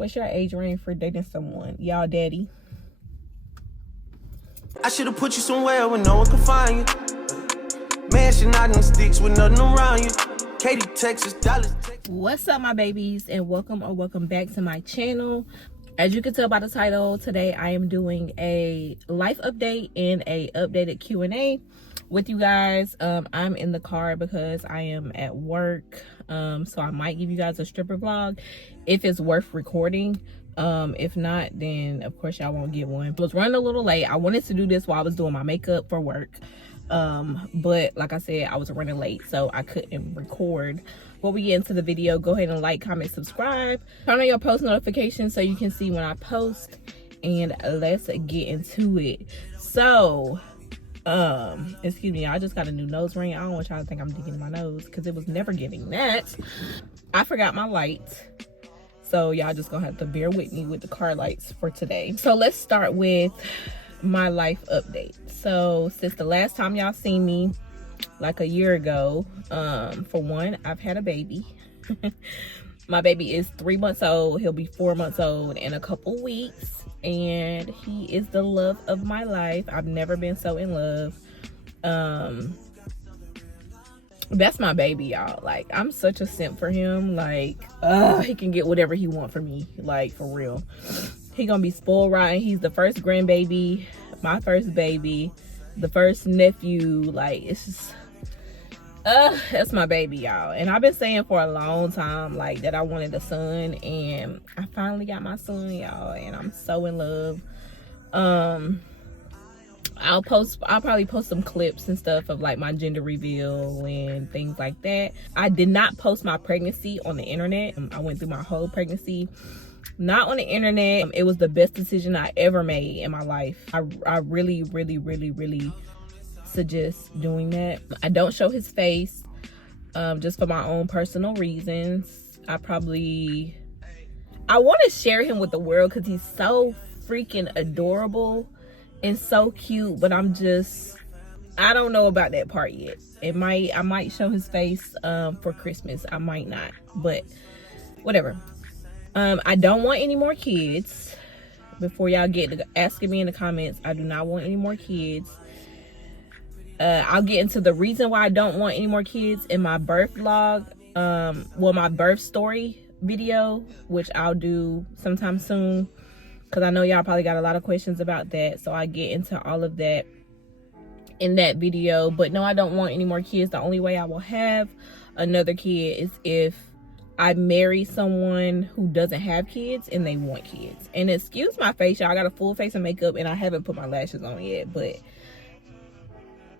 What's your age range for dating someone? Y'all daddy. I should have put you somewhere where no one can find you. Mansion out in sticks with nothing around you. Katy, Texas, Dallas, Texas. What's up, my babies, and welcome back to my channel. As you can tell by the title, today I am doing a life update and a updated Q&A with you guys. I'm in the car because I am at work, so I might give you guys a stripper vlog if it's worth recording. If not, then of course y'all won't get one. I was running a little late. I wanted to do this while I was doing my makeup for work, but like I said, I was running late, so I couldn't record. Before we get into the video, go ahead and like, comment, subscribe, turn on your post notifications so you can see when I post, and let's get into it. So excuse me, I just got a new nose ring. I don't want y'all to think I'm digging in my nose because it was never getting that. I forgot my lights, so y'all just gonna have to bear with me with the car lights for today. So let's start with my life update. So since the last time y'all seen me, like a year ago, for one, I've had a baby. My baby is 3 months old. He'll be 4 months old in a couple weeks, and he is the love of my life. I've never been so in love. That's my baby, y'all. Like, I'm such a simp for him. Like, he can get whatever he want from me, like, for real. He gonna be spoiled rotten. He's the first grandbaby, my first baby, the first nephew. Like, it's just that's my baby, y'all. And I've been saying for a long time, like, that I wanted a son, and I finally got my son, y'all, and I'm so in love. I'll probably post some clips and stuff of like my gender reveal and things like that. I did not post my pregnancy on the internet. I went through my whole pregnancy not on the internet. It was the best decision I ever made in my life. I really suggest doing that. I don't show his face, just for my own personal reasons. I want to share him with the world because he's so freaking adorable and so cute, but I don't know about that part yet. I might show his face for Christmas. I might not, but whatever. I don't want any more kids. Before y'all get asking me in the comments, I do not want any more kids. I'll get into the reason why I don't want any more kids in my birth vlog. My birth story video, which I'll do sometime soon, because I know y'all probably got a lot of questions about that. So I get into all of that in that video. But no, I don't want any more kids. The only way I will have another kid is if I marry someone who doesn't have kids and they want kids. And excuse my face, y'all. I got a full face of makeup and I haven't put my lashes on yet, but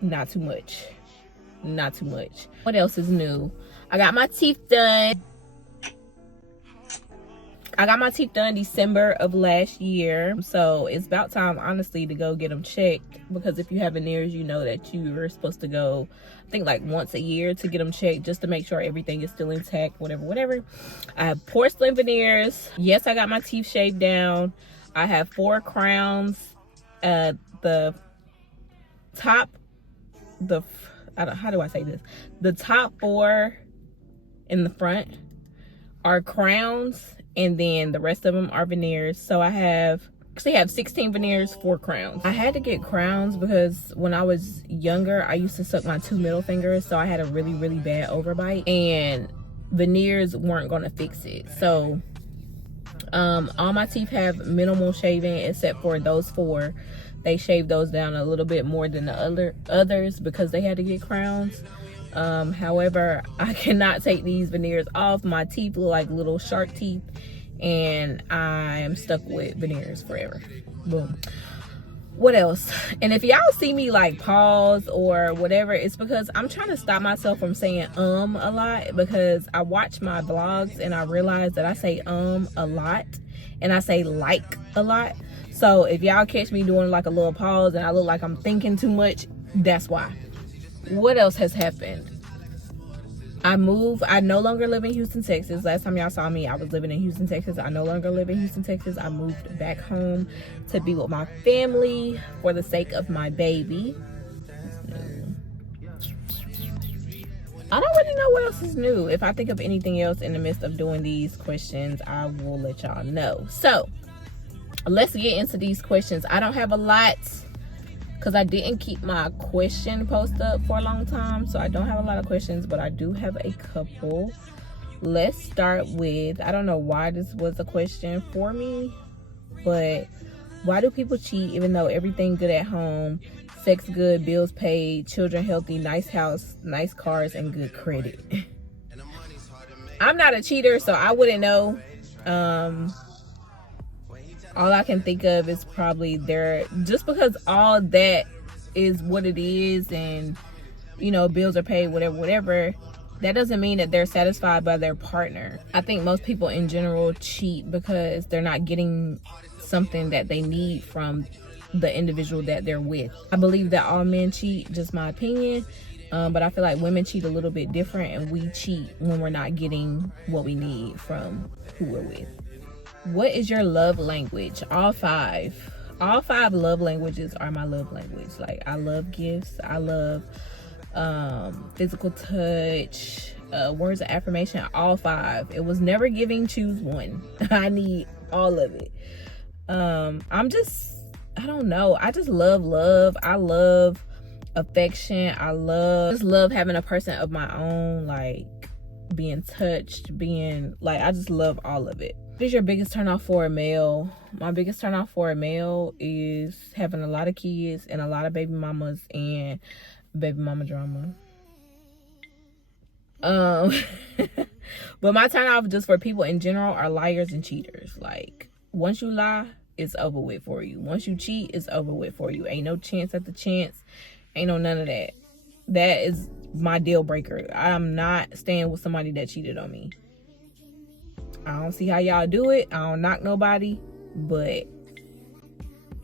not too much. Not too much. What else is new? I got my teeth done. I got my teeth done December of last year. So it's about time, honestly, to go get them checked. Because if you have veneers, you know that you are supposed to go, I think, like once a year to get them checked, just to make sure everything is still intact, whatever. I have porcelain veneers. Yes, I got my teeth shaved down. I have 4 crowns. The top, how do I say this? The top 4 in the front are crowns, and then the rest of them are veneers. So I have 16 veneers, 4 crowns. I had to get crowns because when I was younger, I used to suck my 2 middle fingers, so I had a really bad overbite, and veneers weren't gonna fix it. So all my teeth have minimal shaving except for those 4. They shaved those down a little bit more than the others because they had to get crowns. However, I cannot take these veneers off. My teeth look like little shark teeth, and I am stuck with veneers forever. Boom. What else? And if y'all see me like pause or whatever, it's because I'm trying to stop myself from saying a lot, because I watch my vlogs and I realize that I say a lot and I say like a lot. So if y'all catch me doing like a little pause and I look like I'm thinking too much, that's why. What else has happened? I moved. I no longer live in Houston, Texas. Last time y'all saw me, I was living in Houston, Texas. I no longer live in Houston, Texas. I moved back home to be with my family for the sake of my baby. I don't really know what else is new. If I think of anything else in the midst of doing these questions, I will let y'all know. So let's get into these questions. I don't have a lot because I didn't keep my question post up for a long time, so I don't have a lot of questions, but I do have a couple. Let's start with, I don't know why this was a question for me, but why do people cheat even though everything good at home, sex good, bills paid, children healthy, nice house, nice cars, and good credit? I'm not a cheater, so I wouldn't know. All I can think of is probably just because all that is what it is, and bills are paid, whatever, that doesn't mean that they're satisfied by their partner. I think most people in general cheat because they're not getting something that they need from the individual that they're with. I believe that all men cheat, just my opinion, but I feel like women cheat a little bit different, and we cheat when we're not getting what we need from who we're with. What is your love language? All five love languages are my love language. Like, I love gifts, I love physical touch, words of affirmation. All five. It was never giving, choose one. I need all of it. I don't know, I just love. I love affection. I just love having a person of my own, like being touched, being like, I just love all of it. What is your biggest turn off for a male? My biggest turn off for a male is having a lot of kids and a lot of baby mamas and baby mama drama. But my turn off just for people in general are liars and cheaters. Like, once you lie, it's over with for you. Once you cheat, it's over with for you. Ain't no chance at the chance. Ain't no none of that. That is my deal breaker. I'm not staying with somebody that cheated on me. I don't see how y'all do it. I don't knock nobody, but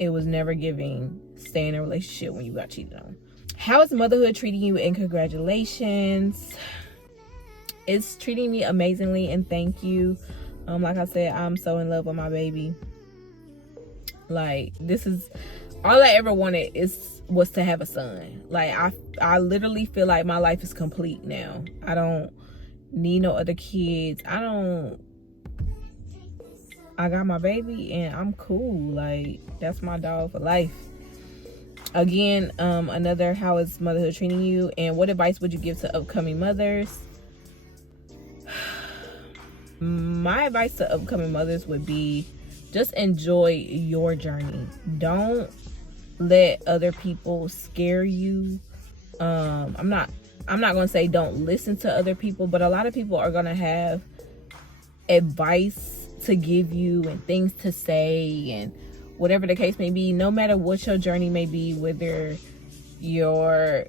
it was never giving stay in a relationship when you got cheated on. How is motherhood treating you, and congratulations? It's treating me amazingly, and thank you. Like I said, I'm so in love with my baby. Like, this is all I ever wanted was to have a son. Like, I literally feel like my life is complete now. I don't need no other kids. I got my baby and I'm cool. Like, that's my dog for life. Again, another, how is motherhood treating you, and what advice would you give to upcoming mothers? My advice to upcoming mothers would be, just enjoy your journey. Don't let other people scare you. I'm not gonna say don't listen to other people, but a lot of people are gonna have advice to give you and things to say, and whatever the case may be. No matter what your journey may be, whether you're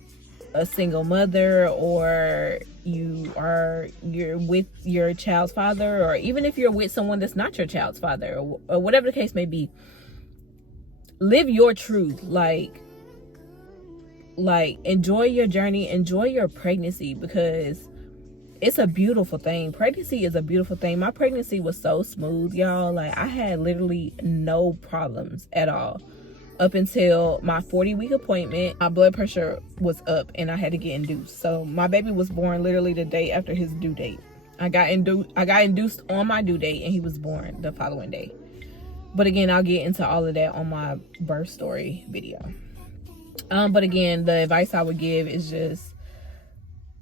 a single mother or you're with your child's father, or even if you're with someone that's not your child's father, or whatever the case may be, live your truth. Like enjoy your journey, enjoy your pregnancy, because it's a beautiful thing. Pregnancy is a beautiful thing. My pregnancy was so smooth, y'all. Like, I had literally no problems at all up until my 40-week appointment. My blood pressure was up and I had to get induced. So my baby was born literally the day after his due date. I got induced on my due date, and he was born the following day. But again, I'll get into all of that on my birth story video. But again, the advice I would give is just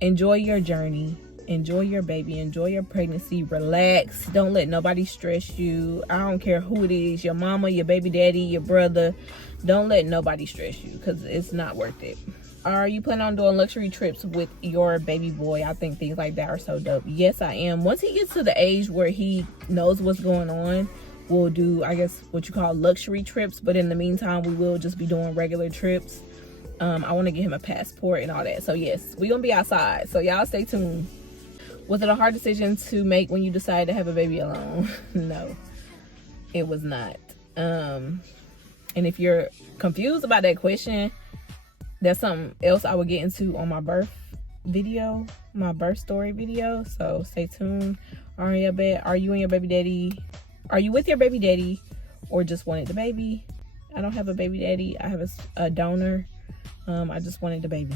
enjoy your journey. Enjoy your baby, enjoy your pregnancy, relax. Don't let nobody stress you. I don't care who it is, your mama, your baby daddy, your brother. Don't let nobody stress you, because it's not worth it. Are you planning on doing luxury trips with your baby boy? I think things like that are so dope. Yes, I am. Once he gets to the age where he knows what's going on, we'll do, I guess, what you call luxury trips. But in the meantime, we will just be doing regular trips. I want to get him a passport and all that. So yes, we're going to be outside. So y'all stay tuned. Was it a hard decision to make when you decided to have a baby alone? No, it was not. And if you're confused about that question, that's something else I will get into on my birth video, my birth story video. So stay tuned. Are you and your baby daddy? Are you with your baby daddy, or just wanted the baby? I don't have a baby daddy. I have a donor. I just wanted the baby.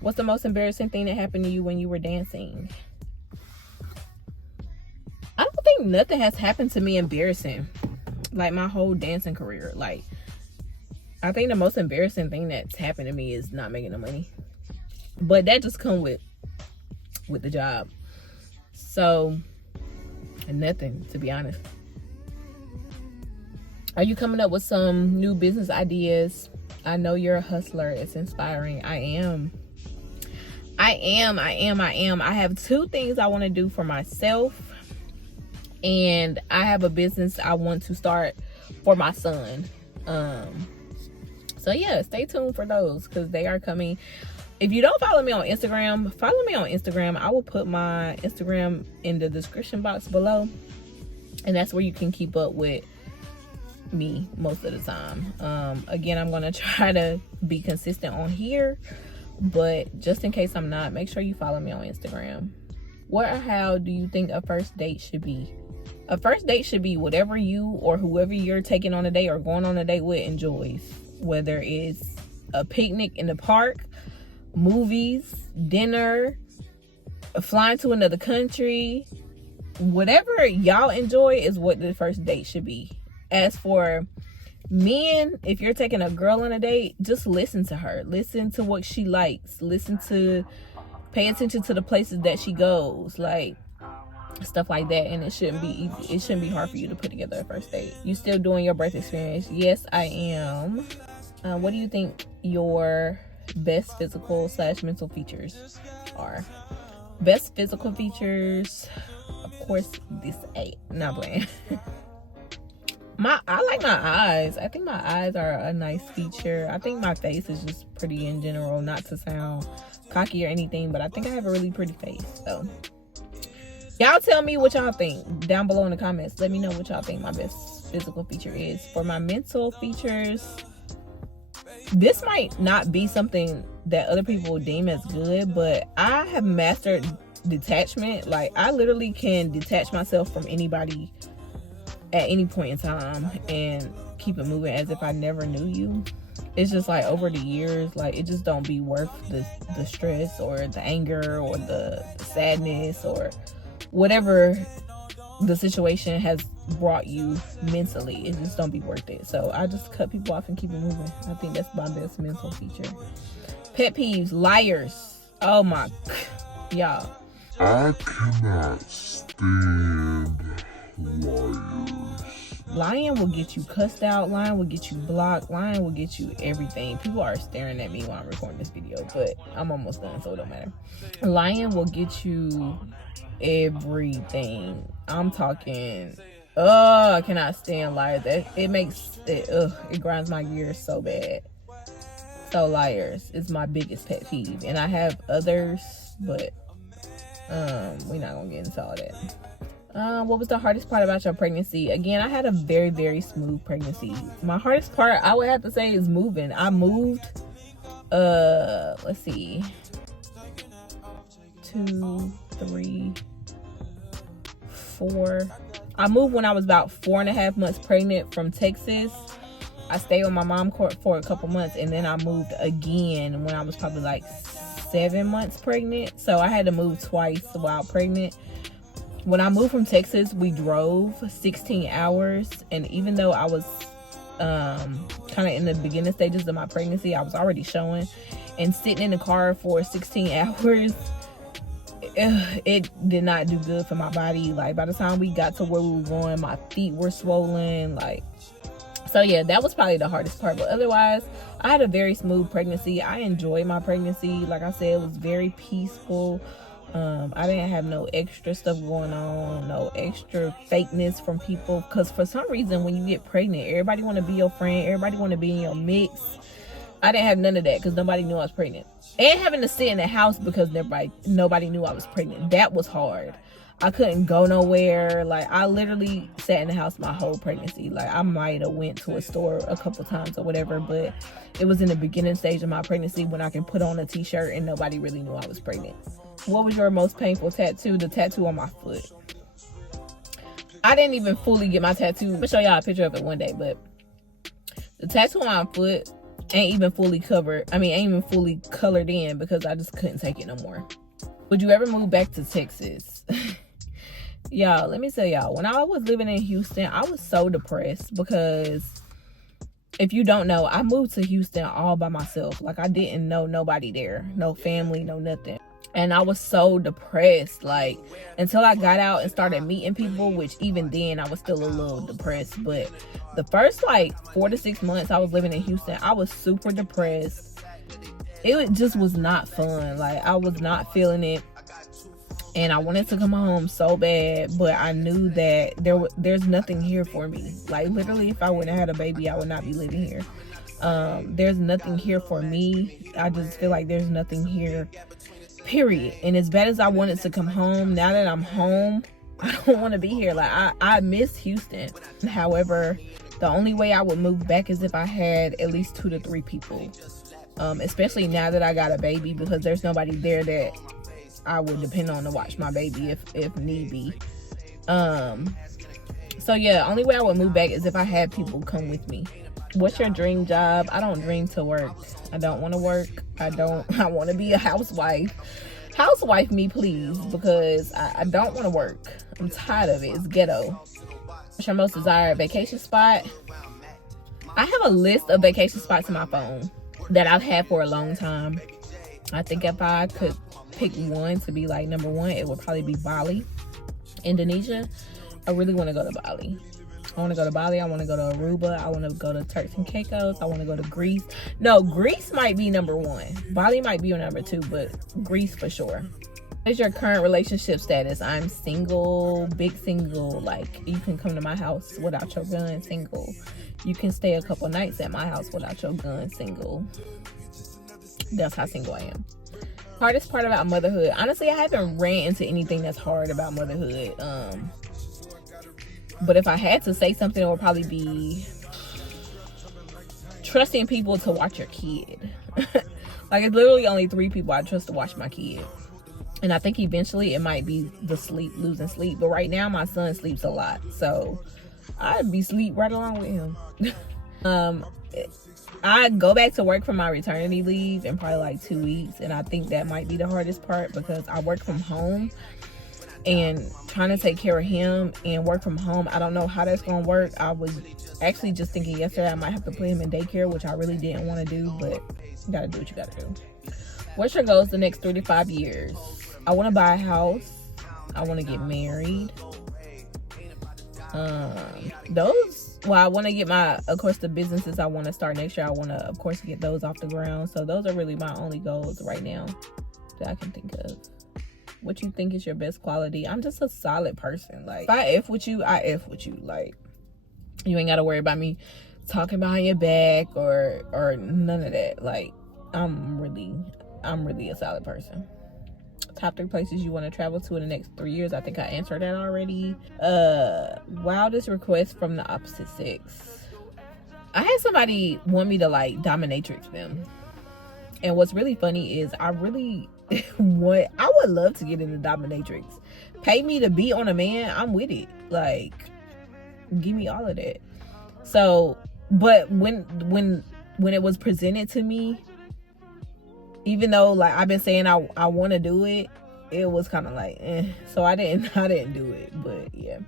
What's the most embarrassing thing that happened to you when you were dancing? I don't think nothing has happened to me embarrassing, like my whole dancing career. Like, I think the most embarrassing thing that's happened to me is not making the money, but that just come with the job. So nothing, to be honest. Are you coming up with some new business ideas? I know you're a hustler. It's inspiring. I am. I have 2 things I want to do for myself, and I have a business I want to start for my son. So yeah, stay tuned for those, because they are coming. If you don't follow me on Instagram, follow me on Instagram. I will put my Instagram in the description box below, and that's where you can keep up with me most of the time. Again, I'm gonna try to be consistent on here, but just in case I'm not, make sure you follow me on Instagram. What or how do you think a first date should be? A first date should be whatever you or whoever you're taking on a date or going on a date with enjoys, whether it's a picnic in the park, movies, dinner, flying to another country. Whatever y'all enjoy is what the first date should be. As for men, if you're taking a girl on a date, just listen to her. Listen to what she likes. Pay attention to the places that she goes, like stuff like that. And it shouldn't be easy. It shouldn't be hard for you to put together a first date. You still doing your birth experience? Yes, I am. What do you think your best physical / mental features are? Best physical features, of course, this ain't not playing. I like my eyes. I think my eyes are a nice feature. I think my face is just pretty in general, not to sound cocky or anything, but I think I have a really pretty face. So y'all tell me what y'all think down below in the comments. Let me know what y'all think my best physical feature is. For my mental features, this might not be something that other people deem as good, but I have mastered detachment. Like, I literally can detach myself from anybody at any point in time and keep it moving as if I never knew you. It's just like over the years, like, it just don't be worth the stress or the anger or the sadness or whatever the situation has brought you mentally. It just don't be worth it. So I just cut people off and keep it moving. I think that's my best mental feature. Pet peeves: liars. Oh my, y'all, I cannot stand liars. Lying will get you cussed out. Lying will get you blocked. Lying will get you everything. People are staring at me while I'm recording this video, but I'm almost done, so it don't matter. Lying will get you everything. I'm talking, I cannot stand liars. It grinds my gears so bad. So liars is my biggest pet peeve, and I have others, but we're not gonna get into all that. What was the hardest part about your pregnancy? Again, I had a very, very smooth pregnancy. My hardest part, I would have to say, is moving. I moved, let's see, 2, 3, 4. I moved when I was about 4.5 months pregnant from Texas. I stayed with my mom for a couple months, and then I moved again when I was probably like 7 months pregnant. So I had to move twice while pregnant. When I moved from Texas, we drove 16 hours. And even though I was kind of in the beginning stages of my pregnancy, I was already showing. And sitting in the car for 16 hours, it did not do good for my body. Like, by the time we got to where we were going, my feet were swollen. Like, so yeah, that was probably the hardest part. But otherwise, I had a very smooth pregnancy. I enjoyed my pregnancy. Like I said, it was very peaceful. I didn't have no extra stuff going on, no extra fakeness from people, because for some reason when you get pregnant, everybody want to be your friend, everybody want to be in your mix. I didn't have none of that because nobody knew I was pregnant, and having to sit in the house because nobody knew I was pregnant, that was hard. I couldn't go nowhere. Like, I literally sat in the house my whole pregnancy. Like, I might have went to a store a couple times or whatever, but it was in the beginning stage of my pregnancy when I can put on a t-shirt and nobody really knew I was pregnant. What was your most painful tattoo? The tattoo on my foot. I didn't even fully get my tattoo. I'm gonna show y'all a picture of it one day, but the tattoo on my foot, Ain't even fully covered. I mean, ain't even fully colored in because I just couldn't take it no more. Would you ever move back to Texas? Y'all, let me tell y'all, when I was living in Houston, I was so depressed because if you don't know, I moved to Houston all by myself. Like, I didn't know nobody there, no family, no nothing. And I was so depressed, like, until I got out and started meeting people, which even then I was still a little depressed. But the first like 4 to 6 months I was living in Houston, I was super depressed. It just was not fun. Like, I was not feeling it. And I wanted to come home so bad, but I knew that there's nothing here for me. Like, literally, if I wouldn't have had a baby, I would not be living here. There's nothing here for me. I just feel like there's nothing here, period. And as bad as I wanted to come home, now that I'm home, I don't want to be here. Like, I miss Houston. However, the only way I would move back is if I had at least 2 to 3 people. Especially now that I got a baby, because there's nobody there that I would depend on to watch my baby if need be. So yeah, only way I would move back is if I had people come with me. What's your dream job? I don't dream to work. I don't want to work. I want to be a housewife. Housewife me, please, because I don't want to work. I'm tired of it. It's ghetto. What's your most desired vacation spot? I have a list of vacation spots in my phone that I've had for a long time. I think if I could pick one to be like number one, it would probably be Bali, Indonesia. I really want to go to Bali. I want to go to Bali. I want to go to Aruba. I want to go to Turks and Caicos. I want to go to Greece. No, Greece might be number one. Bali might be number two, but Greece for sure. What is your current relationship status? I'm single, big single. Like, you can come to my house without your gun, single. You can stay a couple nights at my house without your gun, single. That's how single I am. Hardest part about motherhood? Honestly, I haven't ran into anything that's hard about motherhood. But if I had to say something, it would probably be trusting people to watch your kid. Like, it's literally only 3 people I trust to watch my kid. And I think eventually it might be the losing sleep. But right now, my son sleeps a lot. So I'd be asleep right along with him. I go back to work from my maternity leave in probably like 2 weeks, and I think that might be the hardest part because I work from home, and trying to take care of him and work from home, I don't know how that's gonna work. I was actually just thinking yesterday I might have to put him in daycare, which I really didn't want to do, but you gotta do what you gotta do. What's your goals the next 3 to 5 years? I want to buy a house. I want to get married. I want to get of course, the businesses I want to start next year, I want to, of course, get those off the ground. So those are really my only goals right now that I can think of. What you think is your best quality? I'm just a solid person. Like, if I F with you, I F with you. Like, you ain't got to worry about me talking behind your back or none of that. Like, I'm really a solid person. Top 3 places you want to travel to in the next 3 years. I think I answered that already. Wildest request from the opposite sex. I had somebody want me to like dominatrix them. And what's really funny is I really I would love to get into dominatrix. Pay me to be on a man, I'm with it. Like, give me all of that. So, but when it was presented to me, even though like I've been saying I want to do it, it was kind of like so I didn't do it. But yeah,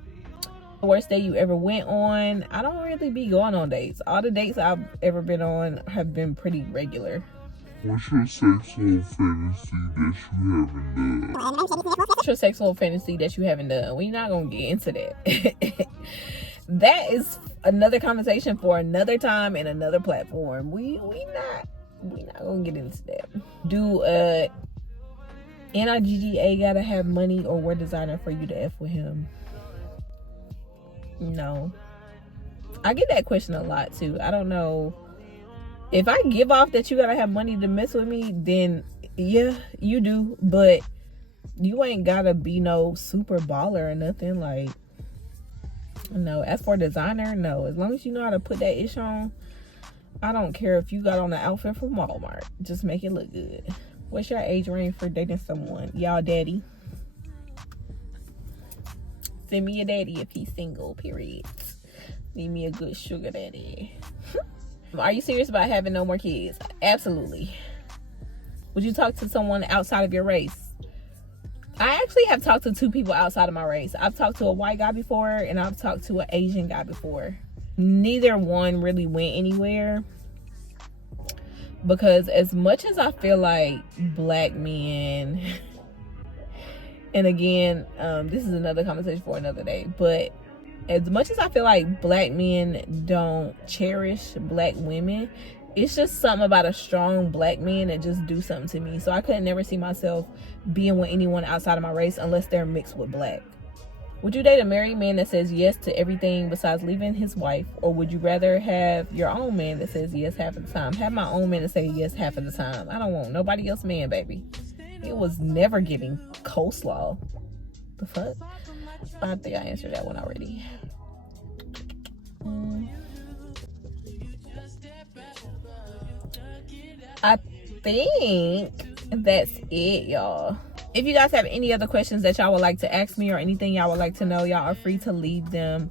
the worst date you ever went on? I don't really be going on dates. All the dates I've ever been on have been pretty regular. What's your sexual fantasy that you haven't done? What's your sexual fantasy that you haven't done? We're not gonna get into that. That is another conversation for another time and another platform. We not gonna get into that. Do NIGGA gotta have money or wear designer for you to F with him? No. I get that question a lot too. I don't know. If I give off that you gotta have money to mess with me, then yeah, you do. But you ain't gotta be no super baller or nothing. Like, no. As for designer, no. As long as you know how to put that ish on, I don't care if you got on an outfit from Walmart. Just make it look good. What's your age range for dating someone? Y'all daddy. Send me a daddy if he's single, period. Need me a good sugar daddy. Are you serious about having no more kids? Absolutely. Would you talk to someone outside of your race? I actually have talked to 2 people outside of my race. I've talked to a white guy before, and I've talked to an Asian guy before. Neither one really went anywhere, because as much as I feel like black men, and again, this is another conversation for another day, but as much as I feel like black men don't cherish black women, it's just something about a strong black man that just do something to me. So I could never see myself being with anyone outside of my race unless they're mixed with black. Would you date a married man that says yes to everything besides leaving his wife? Or would you rather have your own man that says yes half of the time? Have my own man that say yes half of the time. I don't want nobody else man, baby. It was never getting coleslaw. The fuck? I think I answered that one already. I think that's it, y'all. If you guys have any other questions that y'all would like to ask me or anything y'all would like to know, y'all are free to leave them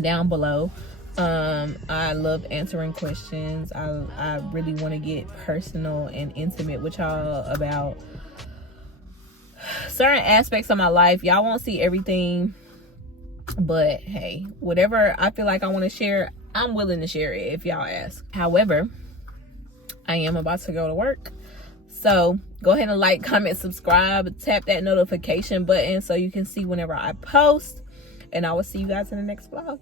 down below. I love answering questions. I really want to get personal and intimate with y'all about certain aspects of my life. Y'all won't see everything, but hey, whatever I feel like I want to share, I'm willing to share it if y'all ask. However, I am about to go to work, so go ahead and like, comment, subscribe, tap that notification button so you can see whenever I post, and I will see you guys in the next vlog.